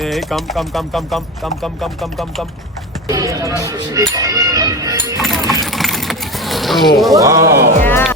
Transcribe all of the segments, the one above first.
Hey, come. Oh, wow. Yeah.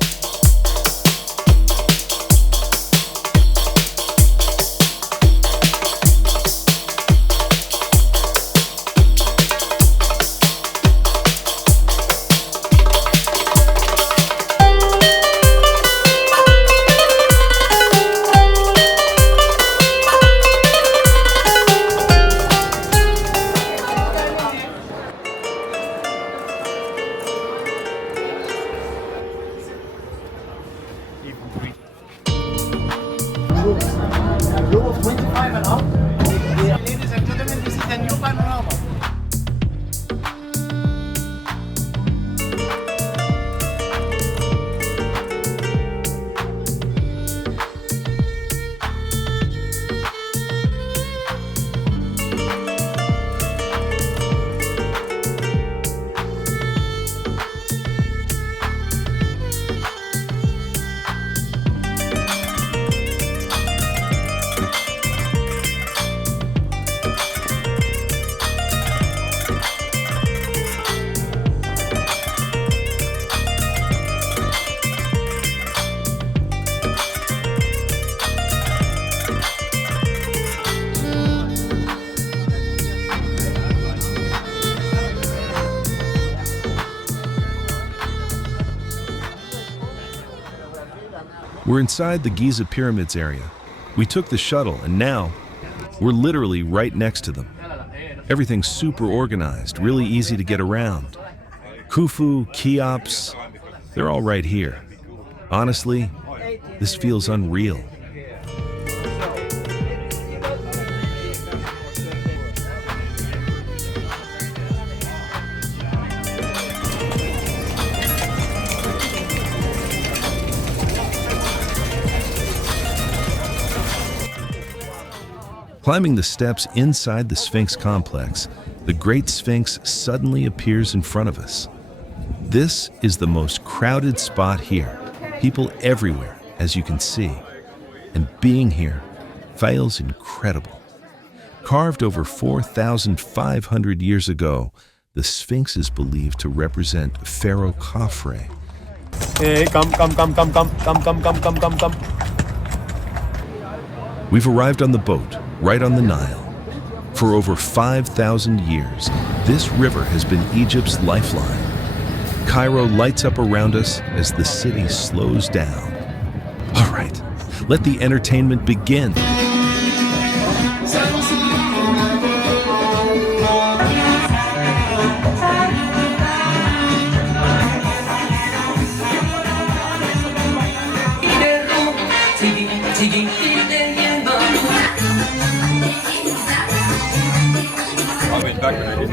Row of 25 and up. Ladies and gentlemen, this is the new panorama. We're inside the Giza Pyramids area. We took the shuttle and now we're literally right next to them. Everything's super organized, really easy to get around. Khufu, Cheops, they're all right here. Honestly, this feels unreal. Climbing the steps inside the Sphinx complex, the Great Sphinx suddenly appears in front of us. This is the most crowded spot here. People everywhere, as you can see. And being here feels incredible. Carved over 4,500 years ago, the Sphinx is believed to represent Pharaoh Khafre. Hey, come. We've arrived on the boat, right on the Nile. For over 5,000 years, this river has been Egypt's lifeline. Cairo lights up around us as the city slows down. All right, let the entertainment begin. Back when I did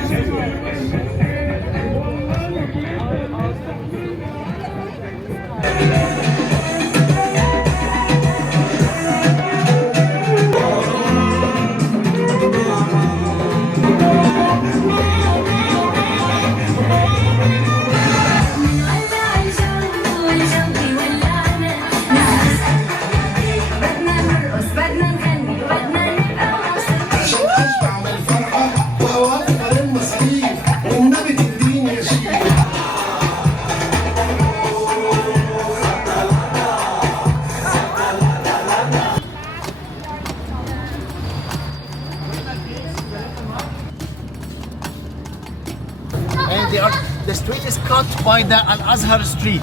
The street is cut by the Al-Azhar Street,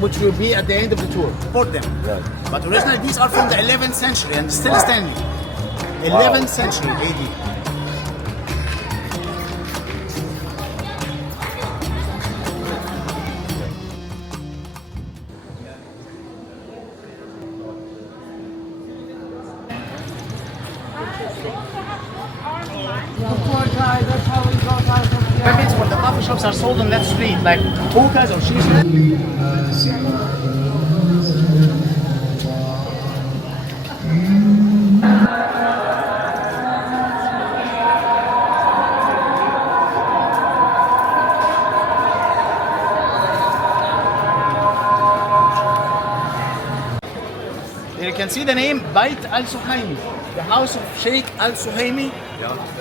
which will be at the end of the tour for them. Right. But originally these are from the 11th century and still standing. 11th century AD. Pyramids where the coffee shops are sold on that street, like hookahs or cheese. You can see the name Bait al-Suhaimi. the house of Sheikh Al-Suhaimi,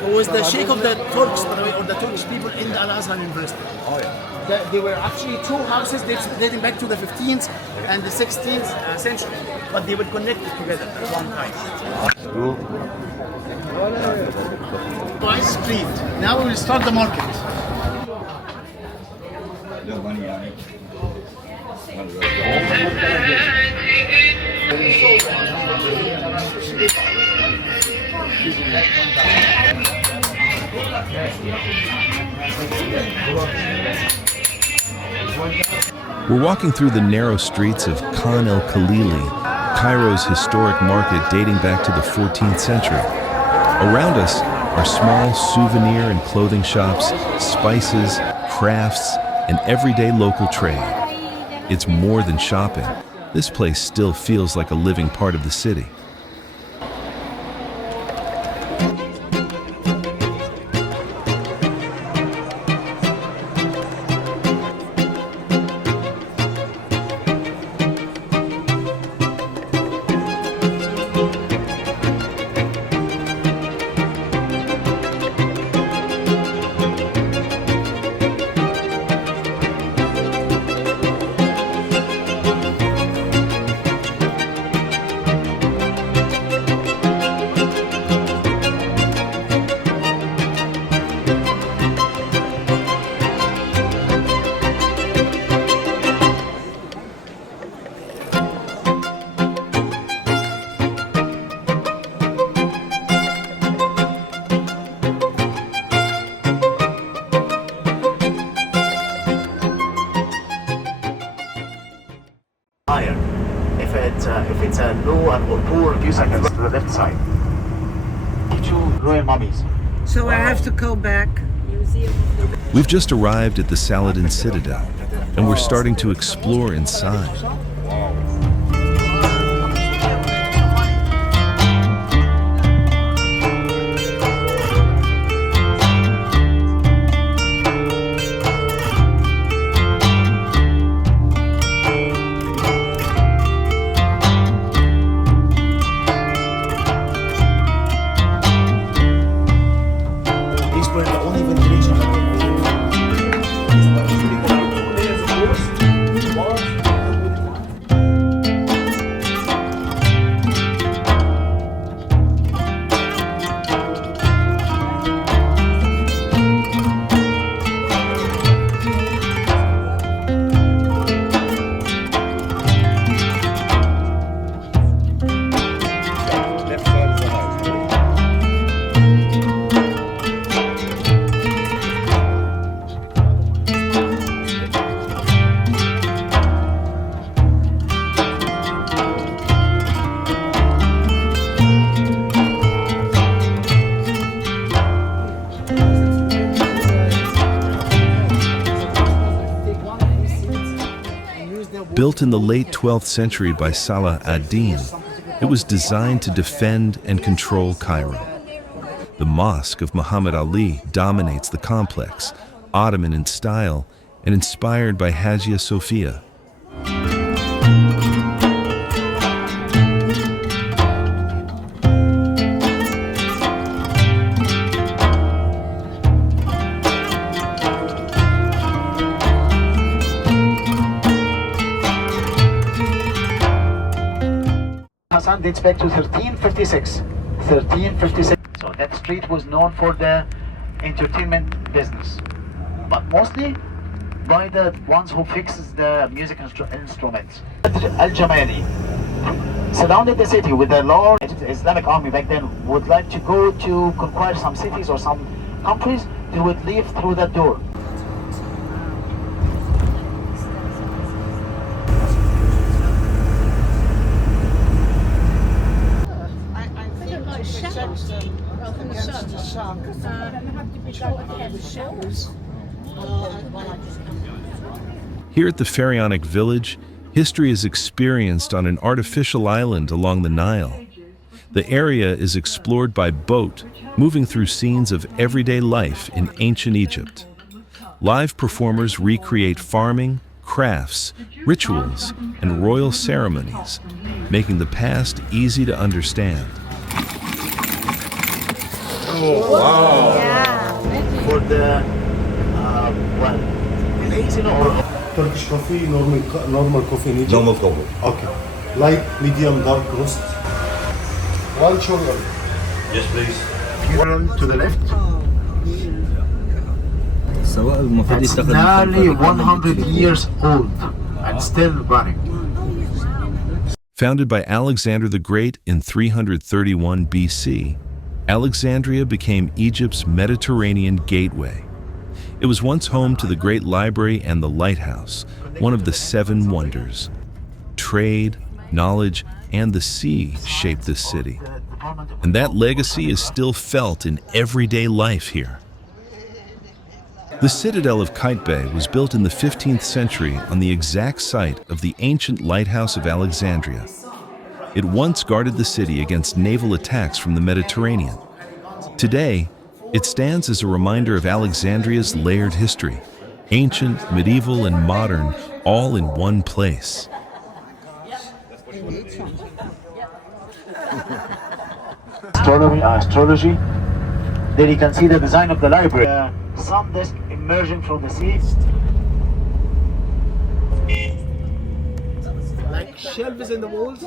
who was the Sheikh of the Turks, by the way, or the Turkish people in the Al-Azhar University. Oh yeah. There were actually two houses dating back to the 15th and the 16th century, but they were connected together at one time. Twice street. Now we will start the market. We're walking through the narrow streets of Khan el-Khalili, Cairo's historic market dating back to the 14th century. Around us are small souvenir and clothing shops, spices, crafts, and everyday local trade. It's more than shopping. This place still feels like a living part of the city. If it's a low or poor view, I can look to the left side. Two ruined mummies. So I have to go back. We've just arrived at the Saladin Citadel, and we're starting to explore inside. Built in the late 12th century by Salah ad-Din, it was designed to defend and control Cairo. The Mosque of Muhammad Ali dominates the complex, Ottoman in style and inspired by Hagia Sophia. Hassan dates back to 1356. 1356. So that street was known for the entertainment business, but mostly by the ones who fixes the music instruments. Al-Jamali surrounded the city with the large Islamic army back then. Would like to go to conquer some cities or some countries, they would leave through that door. Here at the Pharaonic Village, history is experienced on an artificial island along the Nile. The area is explored by boat, moving through scenes of everyday life in ancient Egypt. Live performers recreate farming, crafts, rituals, and royal ceremonies, making the past easy to understand. Wow. For the well, glazing or Turkish coffee, normal coffee in Egypt. Normal coffee. Okay. Light, medium, dark roast. One sugar. Yes, please. to the left. سواء المفروض It's يتاخد nearly 100 years old and still running. Founded by Alexander the Great in 331 BC, Alexandria became Egypt's Mediterranean gateway. It was once home to the Great Library and the Lighthouse, one of the seven wonders. Trade, knowledge, and the sea shaped this city. And that legacy is still felt in everyday life here. The Citadel of Qaitbay was built in the 15th century on the exact site of the ancient Lighthouse of Alexandria. It once guarded the city against naval attacks from the Mediterranean. Today, it stands as a reminder of Alexandria's layered history, ancient, medieval, and modern, all in one place. Astronomy, astrology. There you can see the design of the library. Sun disk emerging from the sea. Like shelves in the walls.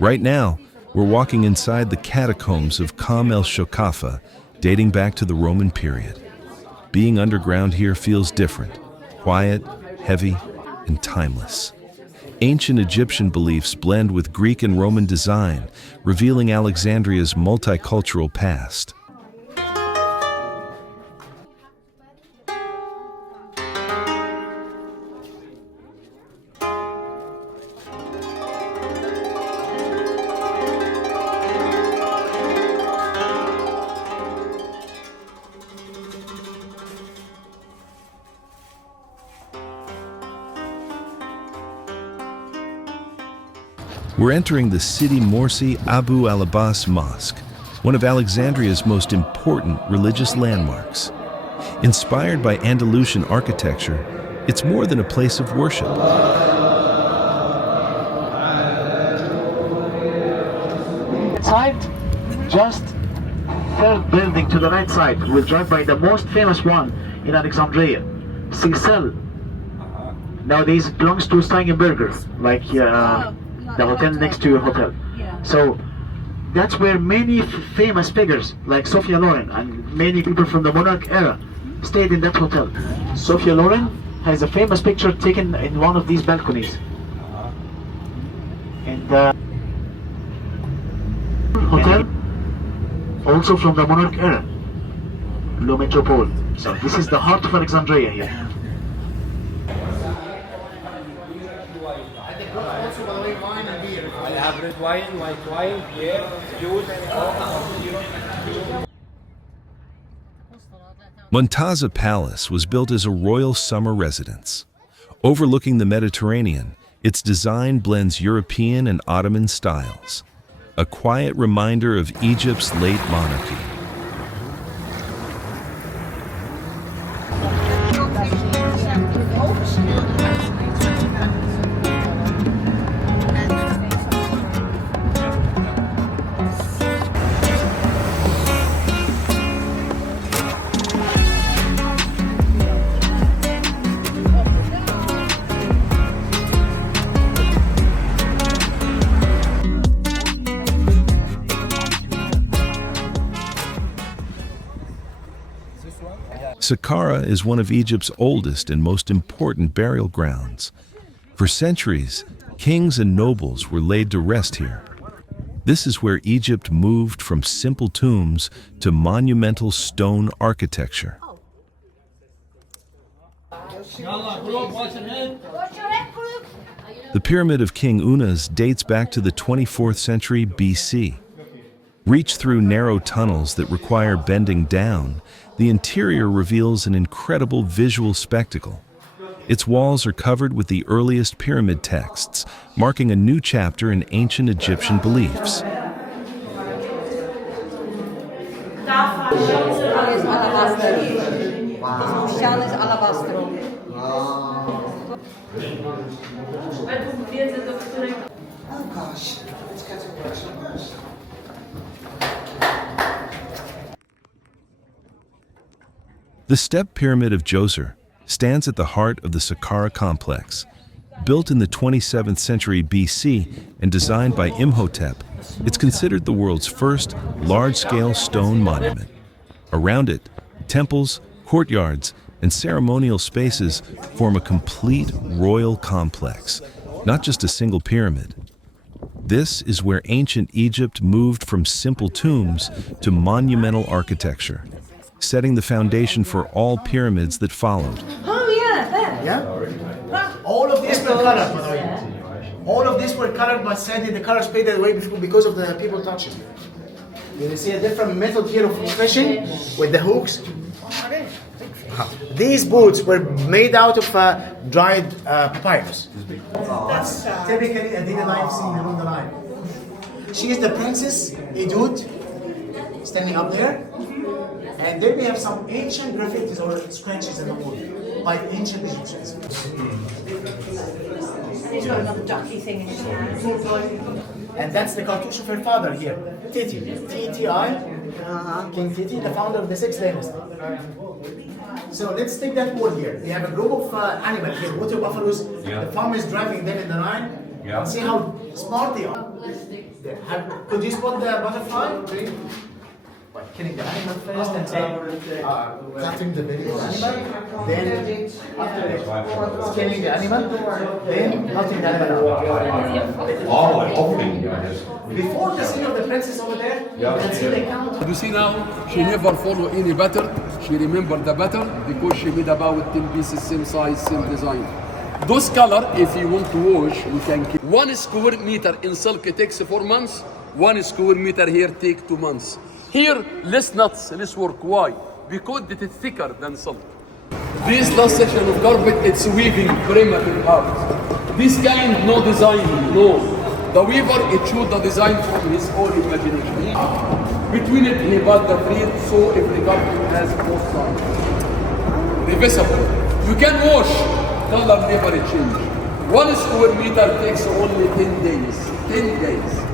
Right now, we're walking inside the Catacombs of Qam el-Shokafa, dating back to the Roman period. Being underground here feels different, quiet, heavy, and timeless. Ancient Egyptian beliefs blend with Greek and Roman design, revealing Alexandria's multicultural past. We're entering the Sidi Morsi Abu al-Abbas Mosque, one of Alexandria's most important religious landmarks. Inspired by Andalusian architecture, it's more than a place of worship. Inside, just third building to the right side. We'll drive by the most famous one in Alexandria, Sicel. Nowadays it belongs to Steigenberger, like the hotel next to your hotel. So that's where many famous figures like Sophia Loren and many people from the monarch era stayed in that hotel. Sophia Loren has a famous picture taken in one of these balconies. And the hotel also from the monarch era, Le Metropole. So this is the heart of Alexandria here. I have red wine, white wine, here, juice. Montaza Palace was built as a royal summer residence. Overlooking the Mediterranean, its design blends European and Ottoman styles, a quiet reminder of Egypt's late monarchy. Saqqara is one of Egypt's oldest and most important burial grounds. For centuries, kings and nobles were laid to rest here. This is where Egypt moved from simple tombs to monumental stone architecture. The Pyramid of King Unas dates back to the 24th century BC. Reach through narrow tunnels that require bending down, the interior reveals an incredible visual spectacle. Its walls are covered with the earliest pyramid texts, marking a new chapter in ancient Egyptian beliefs. Oh gosh, let's get to work first. The step pyramid of Djoser stands at the heart of the Saqqara complex. Built in the 27th century BC and designed by Imhotep, it's considered the world's first large-scale stone monument. Around it, temples, courtyards, and ceremonial spaces form a complete royal complex, not just a single pyramid. This is where ancient Egypt moved from simple tombs to monumental architecture, setting the foundation for all pyramids that followed. Oh yeah, there. Yeah? All of these were colored, by the way. All of these were colored, but sadly the colors faded away because of the people touching. You see a different method here of fishing with the hooks. These boots were made out of dried papyrus. That's typically a daily life scene along the line. She is the princess Edut, standing up there. And then we have some ancient graffitis or scratches in the wood by ancient Egyptians. And he's got another ducky thing in his hand. And that's the cartouche of her father here, Titi, T-T-I, King Titi, the founder of the 6th dynasty. So let's take that wall here. We have a group of animals here, water buffaloes. The farmer is driving them in the line. See how smart they are. Could you spot the butterfly? By killing the animal first and then cutting the belly of the animal, then after killing the animal, then cutting the animal out. Oh, like opening. Before the scene of the princess over there, you can see the count. You see now, she never follow any pattern. She remember the pattern because she made about 10 pieces, same size, same design. Those color, if you want to wash, you can keep. 1 square meter in silk takes 4 months. 1 square meter here take 2 months. Here, less nuts, less work. Why? Because it is thicker than silk. This last section of carpet, it's weaving primitive art. This kind, no design, no. The weaver, it showed the design from his own imagination. Between it, he bought the thread, so every carpet has both sides. Reversible. You can wash, color never change. 1 square meter takes only 10 days. 10 days.